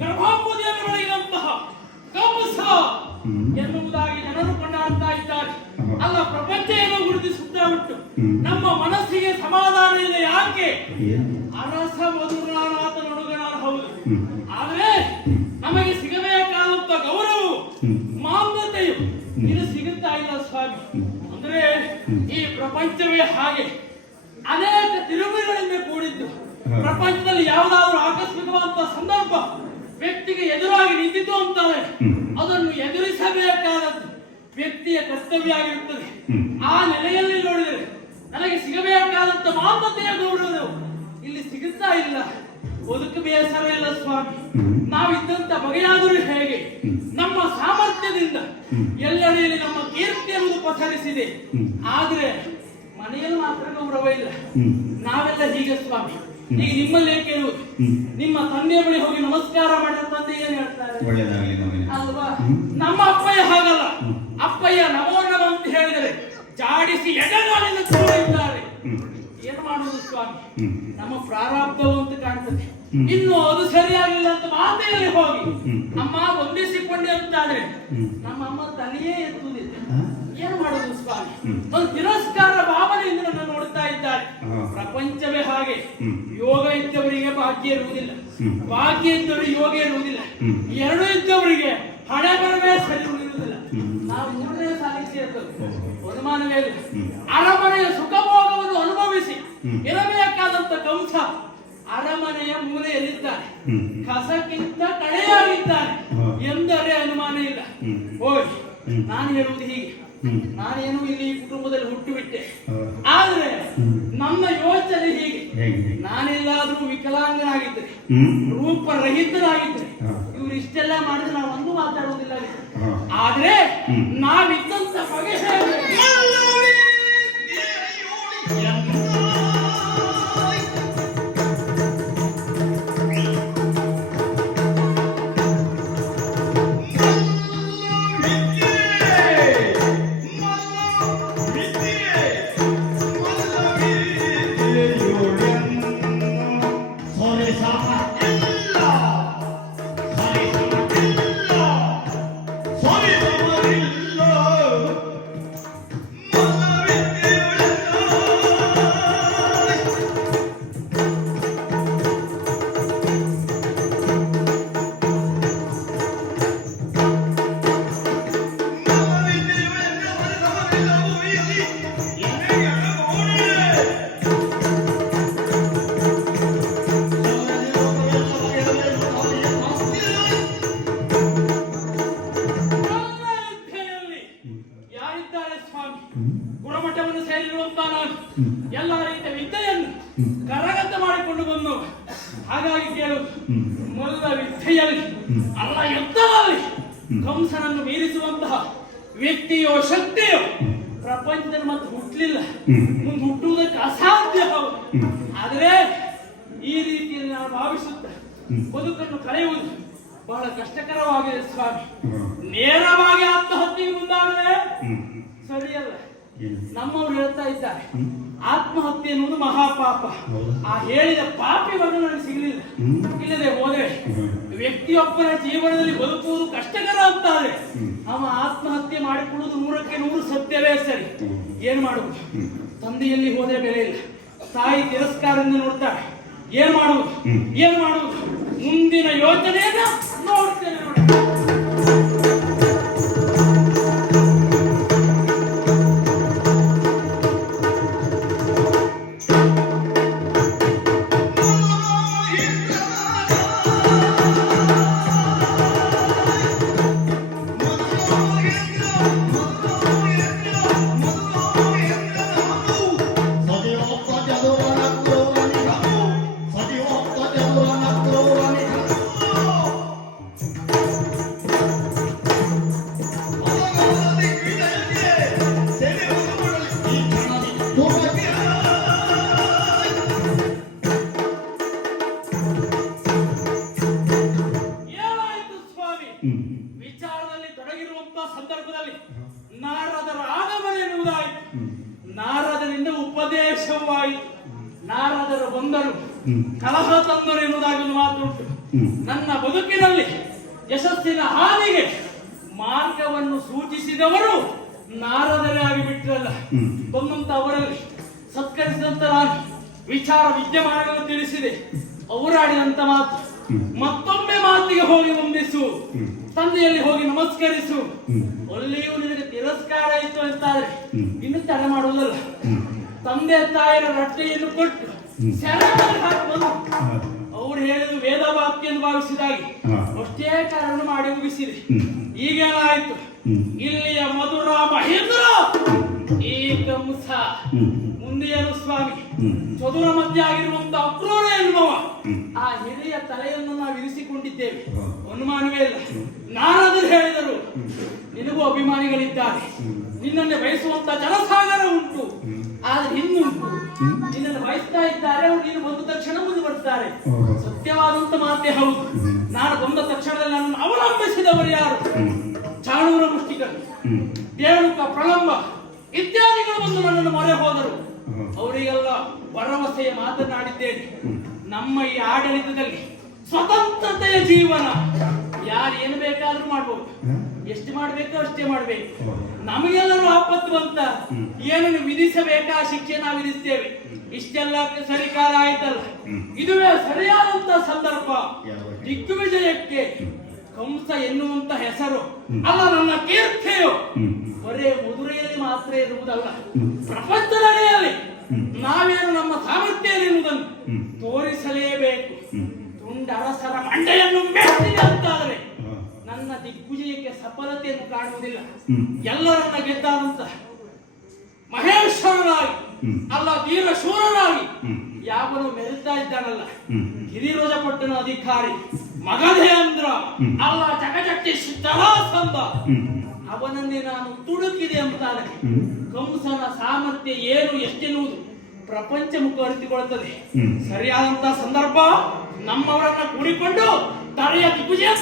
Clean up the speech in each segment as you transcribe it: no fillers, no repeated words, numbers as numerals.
ಗರ್ಭಾಂಬುದಿಯನ್ನು ಬೆಳಗಿದಂತಹ ಕಂಸ ಎನ್ನುವುದಾಗಿ ಜನರು ಕೊಂಡಾಡ್ತಾ ಇದ್ದಾರೆ. ಅಲ್ಲ, ಪ್ರಪಂಚ ಏನೋ ಗುರುತಿಸುತ್ತಾ ಉಂಟು. ನಮ್ಮ ಮನಸ್ಸಿಗೆ ಸಮಾಧಾನ ಇಲ್ಲ. ಯಾಕೆ? ಅರಸ ಮಧುರನಾಥ ನುಡುಗನ ಹೌದು. ಆದ್ರೆ ನಮಗೆ ಸಿಗಬೇಕಾದಂತ ಗೌರವ ಮಾನ್ಯತೆಯು ಇದು ಸಿಗುತ್ತಾ ಇಲ್ಲ ಸ್ವಾಮಿ. ಅಂದ್ರೆ ಈ ಪ್ರಪಂಚವೇ ಹಾಗೆ ಅನೇಕ ತಿರುವುಗಳಿಂದ ಕೂಡಿದ್ದು. ಪ್ರಪಂಚದಲ್ಲಿ ಯಾವುದಾದ್ರೂ ಆಕಸ್ಮಿಕವಾದಂತಹ ಸಂದರ್ಭ ವ್ಯಕ್ತಿಗೆ ಎದುರಾಗಿ ನಿಂತಿತು ಅಂತಾದ್ರೆ ಅದನ್ನು ಎದುರಿಸಬೇಕಾದದ್ದು ವ್ಯಕ್ತಿಯ ಕರ್ತವ್ಯ ಆಗಿರುತ್ತದೆ. ಆ ನೆಲೆಯಲ್ಲಿ ನೋಡಿದರೆ ನನಗೆ ಸಿಗಬೇಕಾದಂತ ಮಾನ್ಯತೆಯ ಗೌರವ ಇಲ್ಲಿ ಸಿಗುತ್ತಾ ಇಲ್ಲ. ಬದುಕು ಬೇಸರ ಇಲ್ಲ ಸ್ವಾಮಿ. ನಾವಿದ್ದಂತ ಬಗೆಯಾದರೂ ಹೇಗೆ ನಮ್ಮ ಸಾಮರ್ಥ್ಯದಿಂದ ಎಲ್ಲೆಡೆಯಲ್ಲಿ ನಮ್ಮ ಕೀರ್ತಿ ಎಂಬುದು ಪಸರಿಸಿದೆ. ಆದ್ರೆ ಮನೆಯಲ್ಲಿ ಮಾತ್ರ ಗೌರವ ಇಲ್ಲ. ನಾವೆಲ್ಲ ಹೀಗೆ ಸ್ವಾಮಿ. ಈಗ ನಿಮ್ಮಲ್ಲಿ ಕೇಳುವುದು, ನಿಮ್ಮ ತಂದೆಯ ಬಳಿ ಹೋಗಿ ನಮಸ್ಕಾರ ಮಾಡಿದ ತಂದೆ ಏನ್ ಹೇಳ್ತಾರೆ ಅಲ್ವಾ? ನಮ್ಮ ಅಪ್ಪಯ್ಯ ಹಾಗಲ್ಲ. ಅಪ್ಪಯ್ಯ ನಮೋ ನಮ ಅಂತ ಹೇಳಿದರೆ ಜಾಡಿಸಿ ಎಡೆಗಾಲಿಂದ ಕೂಡಿದ್ದಾರೆ. ಏನು ಮಾಡುವುದು ಸ್ವಾಮಿ? ನಮ್ಮ ಪ್ರಾರಬ್ಧವು ಅಂತ ಕಾಣ್ತದೆ. ಇನ್ನು ಅದು ಸರಿಯಾಗಿಲ್ಲ ಅಂತ ಮಾತೆಯಲ್ಲಿ ಹೋಗಿ ಅಮ್ಮ ಹೊಂದಿಸಿಕೊಂಡೆ ಅಂತಾದ್ರೆ ನಮ್ಮ ಅಮ್ಮ ತಲೆಯೇ ಎತ್ತುವುದಿಲ್ಲ. ಏನು ಮಾಡುವುದು ಸ್ವಾಮಿ? ಒಂದು ತಿರಸ್ಕಾರ ಭಾವನೆಯಿಂದ ನನ್ನ ನೋಡ್ತಾ ಇದ್ದಾರೆ. ಪ್ರಪಂಚವೇ ಹಾಗೆ. ಯೋಗ ಇದ್ದವರಿಗೆ ಭಾಗ್ಯ ಇರುವುದಿಲ್ಲ, ಭಾಗ್ಯ ಇದ್ದವರಿಗೆ ಯೋಗ ಇರುವುದಿಲ್ಲ, ಎರಡು ಇದ್ದವರಿಗೆ ಹಣೆ ಬರವೇ ಸರಿ ಇರುವುದಿಲ್ಲ. ನಾವು ಮೂರನೇ ಸಾಲಿಗೆ ಸೇರ್ತೇವೆ, ಅನುಮಾನವೇ ಇಲ್ಲ. ಅರಮನೆಯ ಸುಖಭೋಗವನ್ನು ಅನುಭವಿಸಿ ಇರಬೇಕಾದಂತ ಕಂಸ ಅರಮನೆಯ ಮೂಲೆಯಲ್ಲಿದ್ದಾನೆ, ಕಸಕ್ಕಿಂತ ಕಡೆಯಾಗಿದ್ದಾನೆ ಎಂದರೆ ಅನುಮಾನ ಇಲ್ಲ. ಓಯ್, ನಾನು ಹೇಳುವುದು ಹೀಗೆ, ನಾನೇನು ಇಲ್ಲಿ ಕುಟುಂಬದಲ್ಲಿ ಹುಟ್ಟು ಬಿಟ್ಟೆ. ಆದ್ರೆ ನನ್ನ ಯೋಚನೆ ಹೀಗೆ, ನಾನೆಲ್ಲಾದ್ರೂ ವಿಕಲಾಂಗನಾಗಿದ್ರೆ, ರೂಪರಹಿತನಾಗಿದ್ರೆ ಇವ್ರು ಇಷ್ಟೆಲ್ಲ ಮಾಡಿದ್ರೆ ನಾವು ಒಂದು ಮಾತಾಡುವುದಿಲ್ಲ. ಆದ್ರೆ ನಾವಿದ್ದಂತ ಬಗೆ ಗುಣಮಟ್ಟವನ್ನು ಸೇರಿರುವಂತ ನಾನು ಎಲ್ಲ ರೀತಿಯ ವಿದ್ಯೆಯನ್ನು ಕರಗತ ಮಾಡಿಕೊಂಡು ಬಂದು, ಹಾಗಾಗಿ ಕೇಳುವುದು, ಮೊದಲ ವಿದ್ಯೆಯಲ್ಲಿ ಅಲ್ಲ ಯುದ್ಧದಲ್ಲಿ ಕಂಸನನ್ನು ಮೀರಿಸುವಂತಹ ವ್ಯಕ್ತಿಯೋ ಶಕ್ತಿಯೋ ಪ್ರಪಂಚದಲ್ಲಿ ಮತ್ತೆ ಹುಟ್ಟಲಿಲ್ಲ, ಮುಂದೆ ಹುಟ್ಟುವುದಕ್ಕೆ ಅಸಾಧ್ಯ. ಆದರೆ ಈ ರೀತಿಯಲ್ಲಿ ನಾನು ಭಾವಿಸುತ್ತ ಬದುಕನ್ನು ಕಳೆಯುವುದು ಬಹಳ ಕಷ್ಟಕರವಾಗಿದೆ ಸ್ವಾಮಿ. ನೇರವಾಗಿ ಆತ್ಮಹತ್ಯೆಗೆ ಮುಂದಾಗಲೇ ಸರಿಯಲ್ಲ. ನಮ್ಮವರು ಹೇಳ್ತಾ ಇದ್ದಾರೆ ಆತ್ಮಹತ್ಯೆ ಎನ್ನುವುದು ಮಹಾಪಾಪ. ಆ ಹೇಳಿದ ಪಾಪಿವನ್ನು ನನಗೆ ಸಿಗಲಿಲ್ಲ. ಇಲ್ಲದೆ ಹೋದ್ರೆ ವ್ಯಕ್ತಿಯೊಬ್ಬರ ಜೀವನದಲ್ಲಿ ಬದುಕುವುದು ಕಷ್ಟಕರ ಅಂತಾದ್ರೆ ಅವ ಆತ್ಮಹತ್ಯೆ ಮಾಡಿಕೊಳ್ಳುವುದು 100% ಸತ್ಯವೇ ಸರಿ. ಏನ್ ಮಾಡುವುದು? ತಂದೆಯಲ್ಲಿ ಹೋದ್ರೆ ಬೆಲೆ ಇಲ್ಲ, ತಾಯಿ ತಿರಸ್ಕಾರದಿಂದ ನೋಡ್ತಾಳೆ. ಏನ್ ಮಾಡುವುದು? ಮುಂದಿನ ಯೋಚನೆಯನ್ನ ನೋಡ್ತೇನೆ ನೋಡಿ. ಸಂದರ್ಭದಲ್ಲಿ ನಾರದರ ಆಗಮನ ಎನ್ನುವುದಾಯಿತು. ನಾರದರಿಂದ ಉಪದೇಶವೂ ಆಯಿತು. ನಾರದರು ಬಂದರು, ಕಲಹ ತಂದರು ಎನ್ನುವುದಾಗಿ ಒಂದು ಮಾತುಂಟು. ನನ್ನ ಬದುಕಿನಲ್ಲಿ ಯಶಸ್ಸಿನ ಹಾದಿಗೆ ಮಾರ್ಗವನ್ನು ಸೂಚಿಸಿದವರು ನಾರದರೇ ಆಗಿಬಿಟ್ರಲ್ಲ. ಬಂದಂತ ಅವರಲ್ಲಿ ಸತ್ಕರಿಸಿದಂತ ನಾನು ವಿಚಾರ ವಿದ್ಯಮಾನಗಳನ್ನು ತಿಳಿಸಿದೆ. ಅವರಾಡಿದಂತ ಮಾತು, ಮತ್ತೊಮ್ಮೆ ಮಾತಿಗೆ ಹೋಗಿ ವಂದಿಸು, ತಂದೆಯಲ್ಲಿ ಹೋಗಿ ನಮಸ್ಕರಿಸು. ಅಲ್ಲಿಯೂ ನಿನಗೆ ತಿರಸ್ಕಾರ ಆಯಿತು ಅಂತಾದ್ರೆ ಇನ್ನು ತಡೆ ಮಾಡುವುದಲ್ಲ. ತಂದೆ ತಾಯಿಯ ರಟ್ಟೆಯನ್ನು ಕೊಟ್ಟು ಸೆರೆಮನೆಗೆ ಹಾಕುವುದು. ಅವ್ರು ಹೇಳಿದ ವೇದ ವಾಕ್ಯ ಎಂದು ಭಾವಿಸಿದಾಗಿ ಅಷ್ಟೇ ಕಾರಣ ಮಾಡಿ ಮುಗಿಸಿದೆ. ಈಗೇನಾಯ್ತು, ಇಲ್ಲಿಯ ಮಧುರ ಮಹೇಂದ್ರ ಈ ಕಂಸ, ಮುಂದೆಯನು ಸ್ವಾಮಿ, ಚದುರ ಮಧ್ಯ ಆಗಿರುವಂತ ಅಕ್ರೂರ ಎನ್ನುವ ಆ ಹಿರಿಯ ತಲೆಯನ್ನು ನಾವು ಇರಿಸಿಕೊಂಡಿದ್ದೇವೆ, ಅನುಮಾನವೇ ಇಲ್ಲ. ನಾರದರು ಹೇಳಿದರು, ನಿನಗೂ ಅಭಿಮಾನಿಗಳಿದ್ದಾರೆ, ನಿನ್ನನ್ನೇ ಬಯಸುವಂತ ಜನಸಾಗರ ಉಂಟು, ಆದ್ರೆ ಇನ್ನುಂಟು, ನಿನ್ನನ್ನು ಬಯಸ್ತಾ ಇದ್ದಾರೆ, ಅವರು ನೀನು ಬಂದ ತಕ್ಷಣ ಮುಂದೆ ಬರ್ತಾರೆ. ಸತ್ಯವಾದಂತ ಮಾತೇ ಹೌದು. ನಾನು ಬಂದ ತಕ್ಷಣದಲ್ಲಿ ನನ್ನನ್ನು ಅವಲಂಬಿಸಿದವರು ಯಾರು? ಚಾಣೂರ ಮುಷ್ಟಿಕರು, ರೇಣುಕ, ಪ್ರಲಂಬ ಇತ್ಯಾದಿಗಳು ಬಂದು ನನ್ನನ್ನು ಮೊರೆ ಹೋದರು. ಅವರಿಗೆಲ್ಲ ಭರವಸೆಯ ಮಾತನಾಡಿದ್ದೇನೆ. ನಮ್ಮ ಈ ಆಡಳಿತದಲ್ಲಿ ಸ್ವತಂತ್ರತೆಯ ಜೀವನ, ಯಾರು ಏನು ಬೇಕಾದ್ರೂ ಮಾಡ್ಬೋದು, ಎಷ್ಟು ಮಾಡ್ಬೇಕೋ ಅಷ್ಟೇ ಮಾಡ್ಬೇಕು. ನಮಗೆಲ್ಲರೂ ಆಪತ್ತು ಬಂತ ಏನನ್ನು ವಿಧಿಸಬೇಕಾ ಶಿಕ್ಷೆ ನಾವು ವಿಧಿಸ್ತೇವೆ. ಇಷ್ಟೆಲ್ಲ ಸರಿಕಾರ ಆಯ್ತಲ್ಲ, ಇದುವೇ ಸರಿಯಾದಂತ ಸಂದರ್ಭ. ದಿಗ್ವಿಜಯಕ್ಕೆ ಕಂಸ ಎನ್ನುವಂತ ಹೆಸರು ಅಲ್ಲ, ನನ್ನ ಕೀರ್ತಿಯು ಬರೇ ಮಧುರೆಯಲ್ಲಿ ಮಾತ್ರ ಇರುವುದಲ್ಲ, ಪ್ರಪಂಚದಡಿಯಲ್ಲಿ ನಾವೇನು ನಮ್ಮ ಸಾಮರ್ಥ್ಯ ಎನ್ನುವುದನ್ನು ತೋರಿಸಲೇಬೇಕು. ತುಂಡರಸರ ಮಂಡೆಯನ್ನು ಮೆಟ್ಟಿದೆ ಅಂತಾದರೆ ನನ್ನ ದಿಗ್ವಿಜಯಕ್ಕೆ ಸಫಲತೆಯನ್ನು ಕಾಣುವುದಿಲ್ಲ. ಎಲ್ಲರನ್ನ ಗೆದ್ದಾದಂತ ಮಹೇಶ್ವರನಾಗಿ ಅಲ್ಲ, ಧೀರ ಶೂರನಾಗಿ ಯಾವನು ಮೆರೆತಾ ಇದ್ದಾನಲ್ಲ, ಗಿರಿರೋಜ ಪಟ್ಟಣ ಅಧಿಕಾರಿ ಮಗಧೇಂದ್ರ ಅಲ್ಲ, ಜಗಜಟ್ಟಿ ಜರಾಸಂಧ, ಅವನನ್ನೇ ನಾನು ತುಡುಕಿದೆ ಅಂತಾನೆ ಕಂಸನ ಸಾಮರ್ಥ್ಯ ಏನು ಎಷ್ಟೆನ್ನುವುದು ಪ್ರಪಂಚ ಮುಖ ಅರಿತುಕೊಳ್ಳುತ್ತದೆ. ಸರಿಯಾದಂತ ಸಂದರ್ಭ, ನಮ್ಮವರನ್ನ ಕೂಡಿಕೊಂಡು ತಡೆಯ ದಿಗ್ವಿಜಯ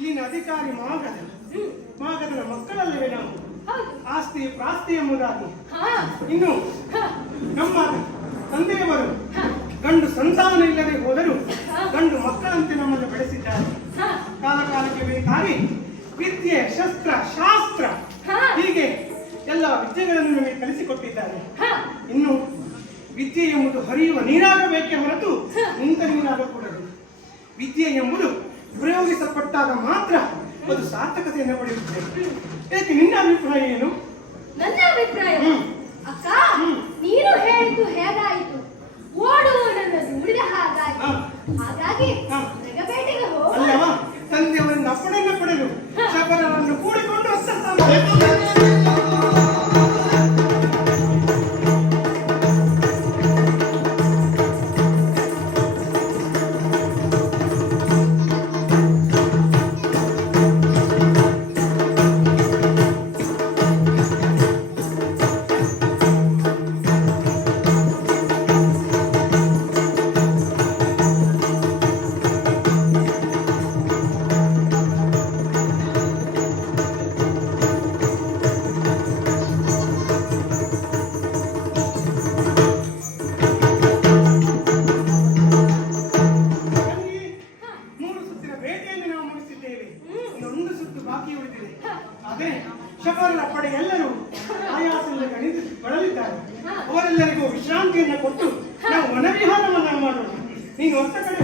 ಇಲ್ಲಿನ ಅಧಿಕಾರಿ ಮಾಗದನ ಮಕ್ಕಳಲ್ಲವೇ ನಾವು. ಹೌದು. ಆಸ್ತಿ ಪ್ರಾಸ್ತಿ ಎಂಬುದಾಗಿ. ಹಾ. ಇನ್ನು ನಮ್ಮ ತಂದೆಯವರು ಗಂಡು ಸಂತಾನ ಇಲ್ಲದೆ ಹೋದರೂ ಗಂಡು ಮಕ್ಕಳಂತೆ ನಮ್ಮನ್ನು ಬೆಳೆಸಿದ್ದಾರೆ. ಕಾಲ ಕಾಲಕ್ಕೆ ಬೇಕಾಗಿ ವಿದ್ಯೆ, ಶಸ್ತ್ರ, ಶಾಸ್ತ್ರ ಹೀಗೆ ಎಲ್ಲ ವಿದ್ಯೆಗಳನ್ನು ನಮಗೆ ಕಲಿಸಿಕೊಟ್ಟಿದ್ದಾರೆ. ಇನ್ನು ವಿದ್ಯೆ ಎಂಬುದು ಹರಿಯುವ ನೀರಾಗಬೇಕೇ ಹೊರತು ನಿಂತ ನೀರಾಗಕೂಡದು. ವಿದ್ಯೆ ಎಂಬುದು ಪ್ರಯೋಗಿಸಲ್ಪಟ್ಟಾಗ ಮಾತ್ರ ಅದು ಸಾರ್ಥಕತೆಯನ್ನು ಪಡೆಯುತ್ತದೆ. ಏಕೆ ನಿನ್ನ ಅಭಿಪ್ರಾಯ ಏನು? ನನ್ನ ಅಭಿಪ್ರಾಯ ಅಕ್ಕ, ನೀನು ಹೇಳಿದ್ದು ಹೇಗಾಯಿತು? ಓಡುವವನನ್ನು ಉಳಿದ ಹಾಗಾಯಿತು. ಹಾಗಾಗಿ ಜಗಬೇಟೆಗೆ ಹೋಗ ಅಲ್ಲವಾ, ತಂದೆಯವರಿಂದ ಅಪ್ಪಣೆಯನ್ನು ಪಡೆದು ಶಬರವನ್ನು ಕೂಡಿಕೊಂಡು ಶಬರನ ಪಡೆ ಎಲ್ಲರೂ ಆಯಾಸದಿಂದ ಬಳಲಿದ್ದಾರೆ. ಅವರೆಲ್ಲರಿಗೂ ವಿಶ್ರಾಂತಿಯನ್ನು ಕೊಟ್ಟು ನಾವು ವನವಿಹಾರವನ್ನು ಮಾಡೋಣ. ನೀನು ಹೊಸ ಕಡೆ